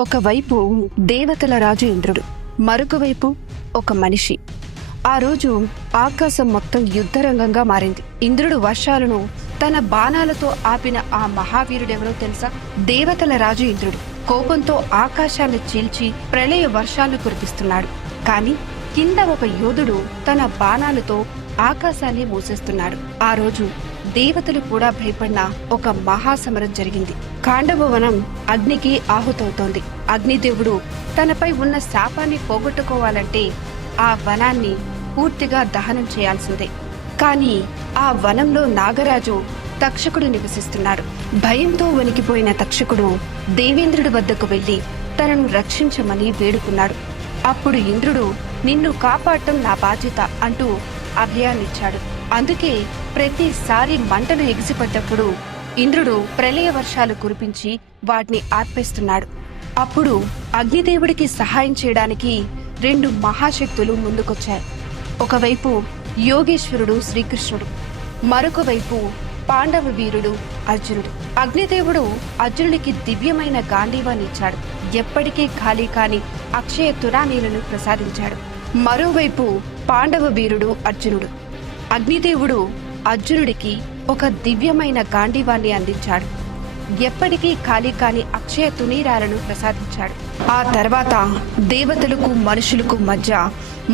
ఒకవైపు దేవతల రాజు ఇంద్రుడు, మరొక వైపు ఒక మనిషి. ఆ రోజు ఆకాశం మొత్తం యుద్ధరంగంగా మారింది. ఇంద్రుడు వర్షాలను తన బాణాలతో ఆపిన ఆ మహావీరుడెవరో తెలుసా? దేవతల రాజు ఇంద్రుడు కోపంతో ఆకాశాన్ని చీల్చి ప్రళయ వర్షాలను కురిపిస్తున్నాడు. కానీ కింద ఒక యోధుడు తన బాణాలతో ఆకాశాన్ని మూసేస్తున్నాడు. ఆ రోజు దేవతలు కూడా భయపడిన ఒక మహాసమరం జరిగింది. ఖాండవవనం అగ్నికి ఆహుతవుతోంది. అగ్నిదేవుడు తనపై ఉన్న శాపాన్ని పోగొట్టుకోవాలంటే ఆ వనాన్ని పూర్తిగా దహనం చేయాల్సిందే. కానీ ఆ వనంలో నాగరాజు తక్షకుడు నివసిస్తున్నాడు. భయంతో వణికిపోయిన తక్షకుడు దేవేంద్రుడి వద్దకు వెళ్లి తనను రక్షించమని వేడుకున్నాడు. అప్పుడు ఇంద్రుడు, నిన్ను కాపాడటం నా బాధ్యత అంటూ అభయాన్నిచ్చాడు. అందుకే ప్రతిసారి మంటలు ఎగిసిపడ్డప్పుడు ఇంద్రుడు ప్రళయ వర్షాలు కురిపించి వాటిని ఆర్పేస్తున్నాడు. అప్పుడు అగ్నిదేవుడికి సహాయం చేయడానికి 2 మహాశక్తులు ముందుకొచ్చాయి. ఒకవైపు యోగేశ్వరుడు శ్రీకృష్ణుడు, మరొక వైపు పాండవ వీరుడు అర్జునుడు. అగ్నిదేవుడు అర్జునుడికి దివ్యమైన గాంధీవాన్ని ఇచ్చాడు. ఎప్పటికీ ఖాళీ కాని అక్షయ తురానీలను ప్రసాదించాడు. మరోవైపు పాండవ వీరుడు అర్జునుడు, అగ్నిదేవుడు అర్జునుడికి ఒక దివ్యమైన గాంధీవాన్ని అందించాడు. ఎప్పటికీ ఖాళీ కాని అక్షయ తునీరాలను ప్రసాదించాడు. ఆ తర్వాత దేవతలకు మనుషులకు మధ్య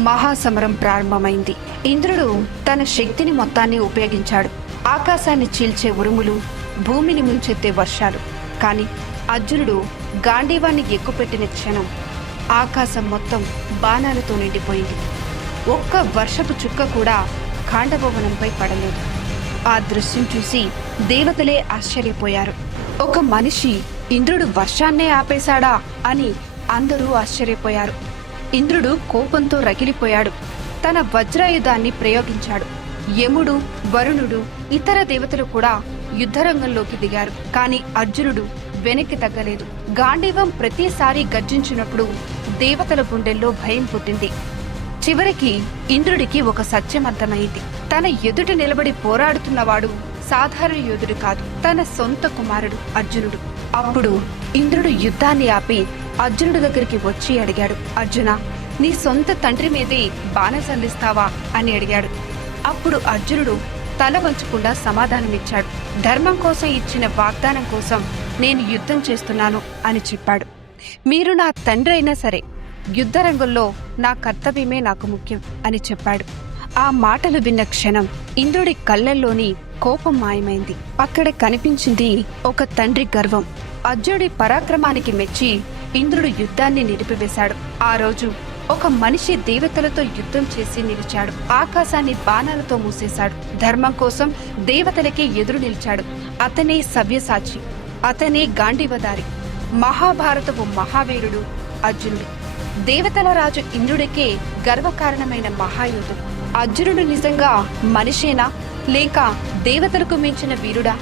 మహాసమరం ప్రారంభమైంది. ఇంద్రుడు తన శక్తిని మొత్తాన్ని ఉపయోగించాడు. ఆకాశాన్ని చీల్చే ఉరుములు, భూమిని ముంచెత్తే వర్షాలు. కానీ అర్జునుడు గాంధీవాన్ని ఎక్కుపెట్టిన క్షణం ఆకాశం మొత్తం బాణాలతో నిండిపోయింది. ఒక్క వర్షపు చుక్క కూడా ఖాండవవనంపై పడలేదు. ఆ దృశ్యం చూసి దేవతలే ఆశ్చర్యపోయారు. ఒక మనిషి ఇంద్రుడు వర్షాన్నే ఆపేశాడా అని అందరూ ఆశ్చర్యపోయారు. ఇంద్రుడు కోపంతో రగిలిపోయాడు. తన వజ్రాయుధాన్ని ప్రయోగించాడు. యముడు, వరుణుడు, ఇతర దేవతలు కూడా యుద్ధరంగంలోకి దిగారు. కానీ అర్జునుడు వెనక్కి తగ్గలేదు. గాంధీవం ప్రతిసారి గర్జించినప్పుడు దేవతల గుండెల్లో భయం పుట్టింది. చివరికి ఇంద్రుడికి ఒక సత్యం అర్థమైంది. తన ఎదుట నిలబడి పోరాడుతున్నవాడు సాధారణ యోధుడు కాదు, తన సొంత కుమారుడు అర్జునుడు. అప్పుడు ఇంద్రుడు యుద్ధాన్ని ఆపి అర్జునుడి దగ్గరికి వచ్చి అడిగాడు, అర్జున, నీ సొంత తండ్రి మీదే బాణ సంధిస్తావా అని అడిగాడు. అప్పుడు అర్జునుడు తల వంచకుండా సమాధానమిచ్చాడు. ధర్మం కోసం ఇచ్చిన వాగ్దానం కోసం నేను యుద్ధం చేస్తున్నాను అని చెప్పాడు. మీరు నా తండ్రి అయినా సరే యుద్ధరంగంలో నా కర్తవ్యమే నాకు ముఖ్యం అని చెప్పాడు. ఆ మాటలు విన్న క్షణం ఇంద్రుడి కళ్ళల్లోని కోపం మాయమైంది. అక్కడ కనిపించింది ఒక తండ్రి గర్వం. అర్జునుడి పరాక్రమానికి మెచ్చి ఇంద్రుడు యుద్ధాన్ని నిలిపివేశాడు. ఆ రోజు ఒక మనిషి దేవతలతో యుద్ధం చేసి నిలిచాడు. ఆకాశాన్ని బాణాలతో మూసేశాడు. ధర్మం కోసం దేవతలకే ఎదురు నిలిచాడు. అతనే సవ్యసాచి, అతనే గాంధీవదారి. మహాభారతపు మహావీరుడు అర్జునుడు. దేవతల రాజు ఇంద్రుడికే గర్వకారణమైన మహాయోధుడు. అర్జునుడు నిజంగా మనిషేనా లేక దేవతలకు మించిన వీరుడా?